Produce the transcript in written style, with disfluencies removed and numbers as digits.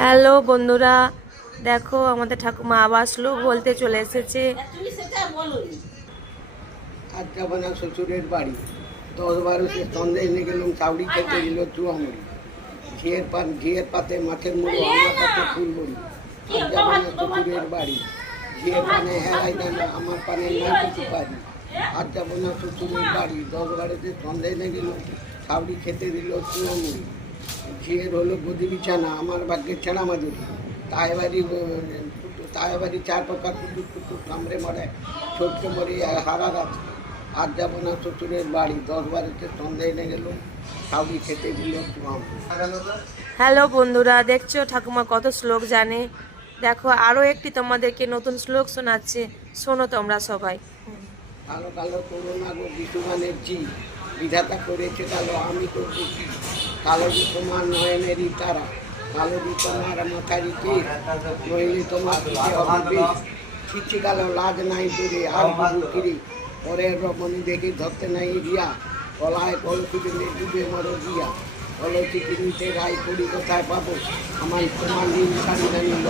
Hello বন্ধুরা, দেখো আমাদের ঠাকুমা আবার শ্লোক বলতে চলে এসেছে। আজ যাব না শ্বশুরের বাড়ি, 10-12 সন্দেহ এনে গেলাম, চাউরি খেতে দিল চুয়ামুড়ি, ঘিয়ের পাতে মাছের মুড়ো, আমার পাতে ফুলবড়ি। আজ যাব না শ্বশুরের বাড়ি, ঘিয়ের পানে হেলাই দানা, আমার পানে নাই কিছু পারি। আজ যাব না শ্বশুরের বাড়ি, 10-12 সন্দেহ এনে গেল, চাউরি খেতে দিল চুয়ামুড়ি। ঘিয়ের হলো গদি বিছানা, আমার ভাগ্যের ছেঁড়া মাদুরি। তাই বাড়ি 4 প্রকার কুটুর কুটুর কামড়ে মরে, ছোট্ট মরি হারা রাত। আজ যাব না শ্বশুরের বাড়ি, 10-12 সন্ধ্যা এনে গেল, চাউরি খেতে দিল চুয়াম। হ্যালো বন্ধুরা, দেখছো ঠাকুমা কত শ্লোক জানে। দেখো আরও একটি তোমাদেরকে নতুন শ্লোক শোনাচ্ছে, শোনো তোমরা সবাই। কালো কালো করো না গো বিশুমানের জি, বিধাতা করেছে কালো, আমি তো বুঝি। কালো দি তোমার নয়নেরই তারা, কালো দি তোমার মাথারি তীর, নইলে তোমার দিকে হবে ছিচি কালো লাজ নাই দূরে আর বুকিরি। পরের রমণী দেখি ধরতে নাই রিয়া, গলায় কলসি বেঁধে ডুবে মরো দিয়া। কলসি কিনতে রায় করি কোথায় পাবো, আমার তোমার নীল শাড়ি না নিল।